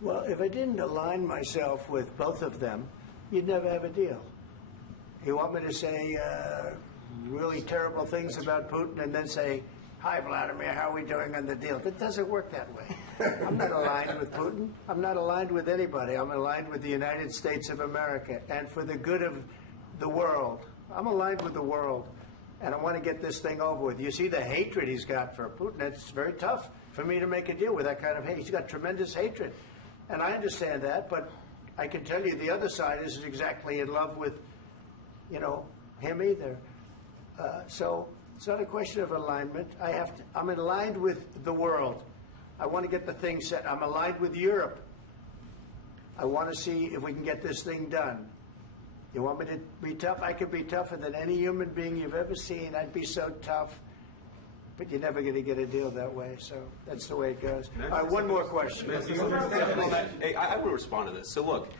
Well, if I didn't align myself with both of them, you'd never have a deal. You want me to say really terrible things about Putin and then say, "Hi, Vladimir, how are we doing on the deal?" That doesn't work that way. I'm not aligned with Putin. I'm not aligned with anybody. I'm aligned with the United States of America and for the good of the world. I'm aligned with the world, and I want to get this thing over with. You see the hatred he's got for Putin. It's very tough for me to make a deal with that kind of hate. He's got tremendous hatred, and I understand that, but I can tell you the other side isn't exactly in love with, him either. So it's not a question of alignment. I'm aligned with the world. I want to get the thing set. I'm aligned with Europe. I want to see if we can get this thing done. You want me to be tough? I could be tougher than any human being you've ever seen. I'd be so tough. But you're never going to get a deal that way. So that's the way it goes. All right, one more question. Hey, I want to respond to this. So look,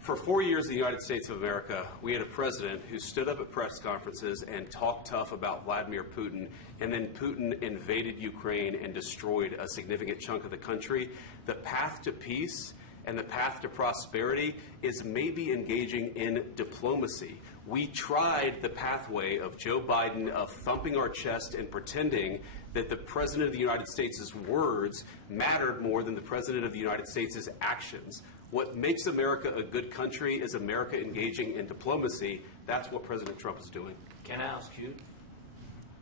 for 4 years in the United States of America, we had a president who stood up at press conferences and talked tough about Vladimir Putin, and then Putin invaded Ukraine and destroyed a significant chunk of the country. The path to peace and the path to prosperity is maybe engaging in diplomacy. We tried the pathway of Joe Biden of thumping our chest and pretending that the President of the United States' words mattered more than the President of the United States' actions. What makes America a good country is America engaging in diplomacy. That's what President Trump is doing. Can I ask you?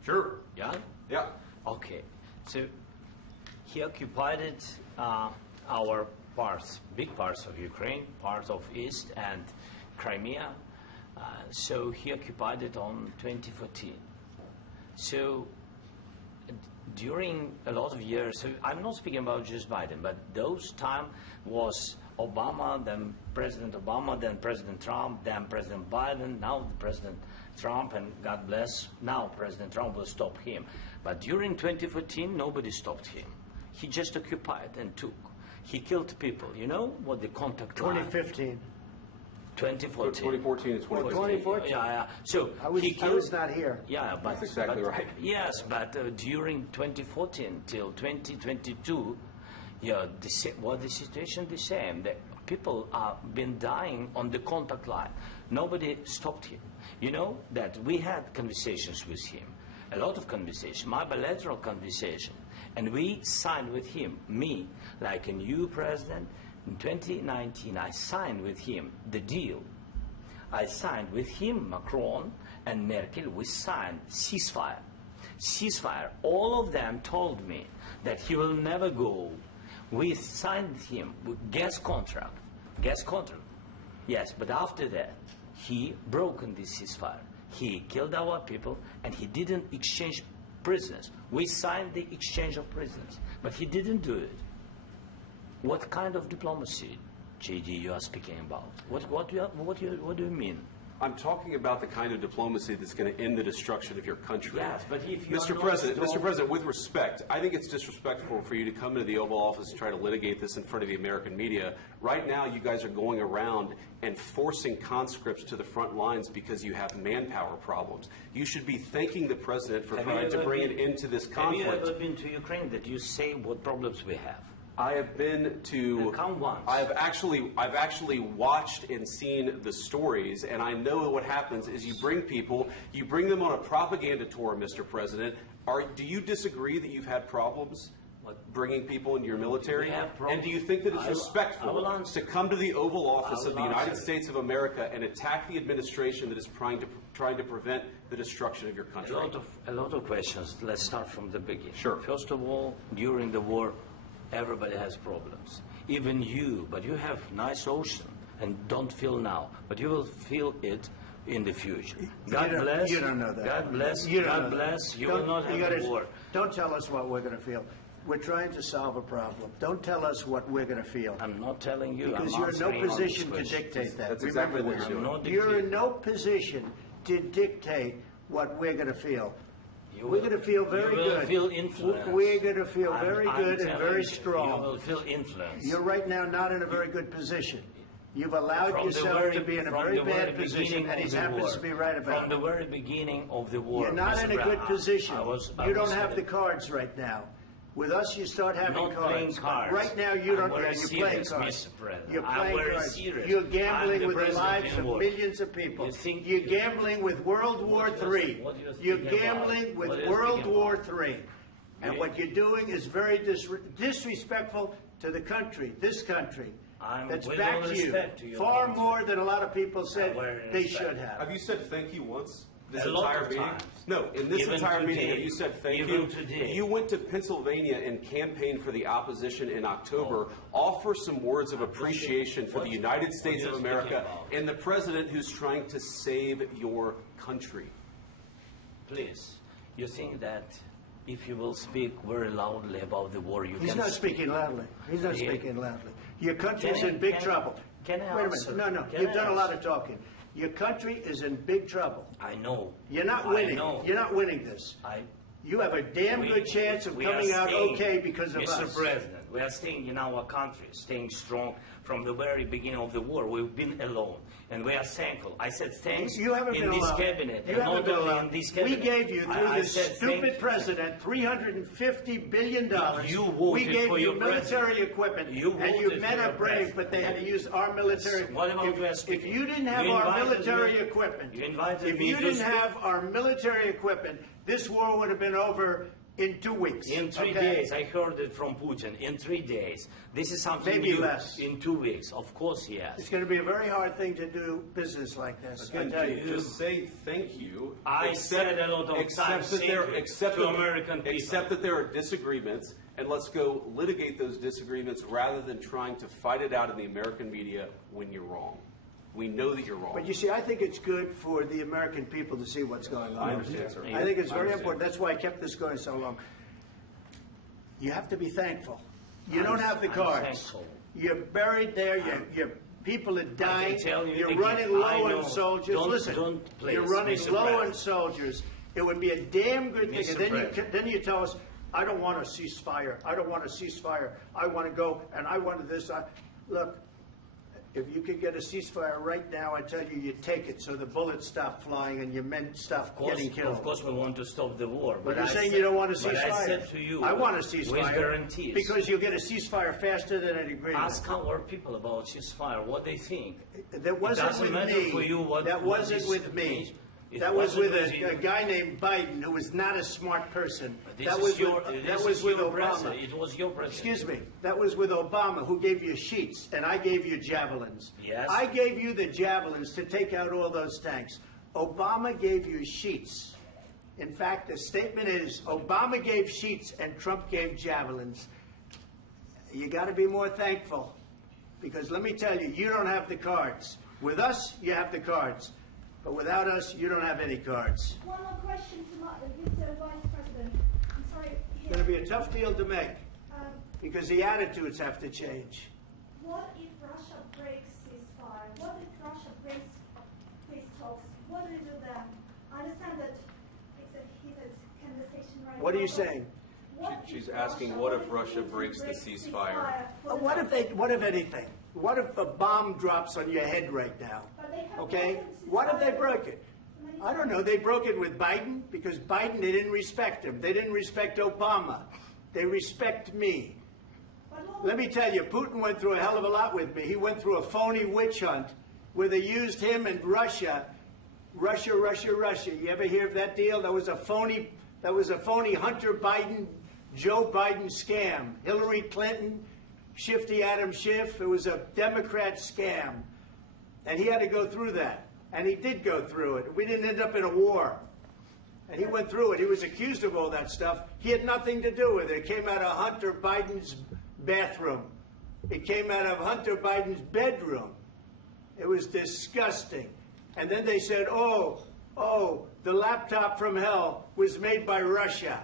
Sure. Yeah? Yeah. Okay. So he occupied our parts, big parts of Ukraine, parts of East and Crimea. So he occupied it on 2014. So during a lot of years, so I'm not speaking about just Biden, but those time was Obama, then President Obama, then President Trump, then President Biden, now President Trump, and God bless, now President Trump will stop him. But during 2014, nobody stopped him. He just occupied and took. He killed people. You know what the contact 2015. 2014. 2014 and 2015. 2014. Yeah. So I was not here. Yeah, but that's exactly right. Yes, but during 2014 till 2022, the situation the same. The people have been dying on the contact line. Nobody stopped him. You know that we had conversations with him, a lot of conversations, my bilateral conversation, and we signed with him, me, like a new president. In 2019, I signed with him the deal. I signed with him, Macron and Merkel, we signed ceasefire. Ceasefire. All of them told me that he will never go. We signed with him with gas contract. Gas contract. Yes, but after that, he broken this ceasefire. He killed our people and he didn't exchange prisoners. We signed the exchange of prisoners, but he didn't do it. What kind of diplomacy, JD, you are speaking about? What do you mean? I'm talking about the kind of diplomacy that's going to end the destruction of your country. Yes, but if you Mr. President, with respect, I think it's disrespectful for you to come into the Oval Office and try to litigate this in front of the American media. Right now, you guys are going around and forcing conscripts to the front lines because you have manpower problems. You should be thanking the President for trying to bring it into this conflict. Have you ever been to Ukraine that you say what problems we have? I have been to. Come once. I've actually watched and seen the stories, and I know what happens is you bring them on a propaganda tour, Mr. President. Do you disagree that you've had problems bringing people into your military? And do you think that it's respectful to come to the Oval Office of the United States of America and attack the administration that is trying to prevent the destruction of your country? A lot of questions. Let's start from the beginning. Sure. First of all, during the war, everybody has problems, even you, but you have nice ocean and don't feel now, but you will feel it in the future. God bless. You don't know that. God bless. You don't God know bless. that. You will not have a war. Don't tell us what we're going to feel. We're trying to solve a problem. Don't tell us what we're going to feel. I'm not telling you. Because you're in no position to dictate that. That's exactly what you're doing. You're in no position to dictate what we're going to feel. We're going to feel very good. You will feel influence. We're going to feel very good and very strong. You will feel influence. You're right now not in a very good position. You've allowed yourself to be in a very bad position, and he happens to be right about it. From the very beginning of the war. You're not in a good position. You don't have the cards right now. With us, you start having Not cards. playing cards. Right now, you don't. I'm very You're playing serious, cards. Mr. President. You're I'm playing very cards. serious. You're I'm gambling the with the president lives in of war. millions of people. You think- You're gambling with World War What do you- III. what do you think You're about? gambling with What do you World think War about? III. And Yeah. what you're doing is very disrespectful to the country, this country, that's with backed all you respect to your far country. more than a lot of people said Very they respect. should have. Have you said thank you once? This A lot entire of meeting? times. No, in this Even entire meeting, today. have you said thank Even you? today. You went to Pennsylvania and campaigned for the opposition in October. Offer some words of appreciation for the United States what of are you speaking America about? and the president who's trying to save your country. Please, you think that if you will speak very loudly about the war, you He's can not speaking loudly. He's not Yeah. speaking loudly. Your country's Can I- in big can I- trouble. can I Wait a answer? minute. No, Can you've I done a lot answer? of talking. Your country is in big trouble. I know. You're not I winning. know. You're not winning this. You have a damn good chance of we are coming out staying, okay because of Mr. us. President, we are staying in our country, staying strong from the very beginning of the war. We've been alone, and we are thankful. I said thanks You haven't in been this alone. cabinet, You and haven't not been only alone. in this We cabinet. gave you, through I this said stupid thank- president, $350 billion. You We voted gave for you your military president. equipment, You and you voted men for your are brave, president. but they had to use our military. What about you are If speaking? you didn't have You our invited military me- equipment, you invited if me you to didn't speak. have our military equipment, this war would have been over in 2 weeks. In 3 okay? days, I heard it from Putin. In 3 days, this is something Maybe new. less. In 2 weeks, of course, yes. It's going to be a very hard thing to do business like this. I Again, tell you. just say thank you. I said a lot of except times that thank there, you except to that, American people. Except that there are disagreements, and let's go litigate those disagreements rather than trying to fight it out in the American media when you're wrong. We know that you're wrong. But you see, I think it's good for the American people to see what's going on. I understand, sir. I think it's I very understand. important. That's why I kept this going so long. You have to be thankful. You I'm- don't have the I'm cards. thankful. You're buried there. Your people are dying. tell you You're again, running I low know. on soldiers. Don't- Listen, don't, please, you're running Mr. low on President. soldiers. It would be a damn good thing. Mr. And then President. then you tell us, I don't want a ceasefire. I don't want a ceasefire. I want to go, and I wanted this. Look, if you could get a ceasefire right now, I tell you, you take it so the bullets stop flying and your men stop getting killed. Of course, we want to stop the war. But you're I saying said- you don't want a ceasefire. But I said to you, I want a with ceasefire. guarantees. Because you'll get a ceasefire faster than an agreement. Ask our people about ceasefire, what they think. That wasn't doesn't with matter me. for you what- That what wasn't this with me. means. It That was with wasn't with a you. guy named Biden, who was not a smart person. This That is was your, with, this that is was with your Obama. president. It was your president. Excuse me. That was with Obama, who gave you sheets, and I gave you javelins. Yes. I gave you the javelins to take out all those tanks. Obama gave you sheets. In fact, the statement is Obama gave sheets and Trump gave javelins. You got to be more thankful, because let me tell you, you don't have the cards. With us, you have the cards. But without us, you don't have any cards. One more question to Mr. Vice President. I'm sorry. It's going to be a tough deal to make, Um, because the attitudes have to change. what if Russia breaks ceasefire? What if Russia breaks peace talks? What do you do then? I understand that it's a heated conversation right now. What are you but saying? what She's if asking, Russia- what if Russia Putin breaks the breaks ceasefire? for the What if anything? What if a bomb drops on your head right now? But they have Okay? broken What if they ceasefire broke it? many I don't know. They broke it with Biden, because Biden, they didn't respect him. They didn't respect Obama. They respect me. But what Let me tell you, Putin went through a hell of a lot with me. He went through a phony witch hunt where they used him and Russia. Russia. You ever hear of that deal? That was a phony Hunter Biden, Joe Biden scam. Hillary Clinton, Shifty Adam Schiff. It was a Democrat scam. And he had to go through that. And he did go through it. We didn't end up in a war. And he went through it. He was accused of all that stuff. He had nothing to do with it. It came out of Hunter Biden's bathroom. It came out of Hunter Biden's bedroom. It was disgusting. And then they said, oh, the laptop from hell was made by Russia.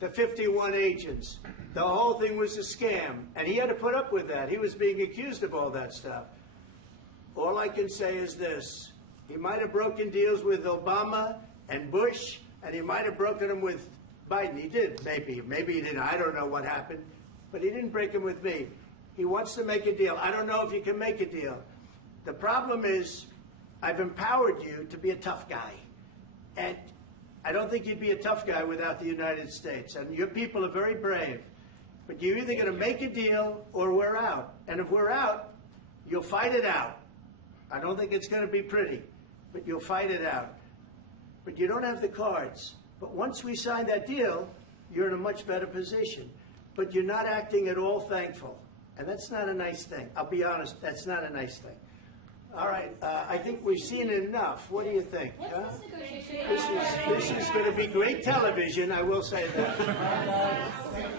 The 51 agents. The whole thing was a scam. And he had to put up with that. He was being accused of all that stuff. All I can say is this. He might have broken deals with Obama and Bush, and he might have broken them with Biden. He did, maybe. Maybe he didn't. I don't know what happened. But he didn't break them with me. He wants to make a deal. I don't know if you can make a deal. The problem is, I've empowered you to be a tough guy. And I don't think you'd be a tough guy without the United States. And your people are very brave. But you're either going to make a deal or we're out. And if we're out, you'll fight it out. I don't think it's going to be pretty, but you'll fight it out. But you don't have the cards. But once we sign that deal, you're in a much better position. But you're not acting at all thankful. And that's not a nice thing. I'll be honest, that's not a nice thing. All right, I think we've seen enough. What do you think? Huh? This is going to be great television, I will say that.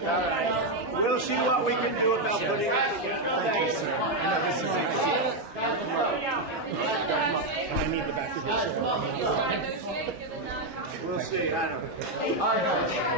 All right. We'll see what we can do about putting it together. Thank you, sir. I know this is I need the back of the show. We'll see. I don't know.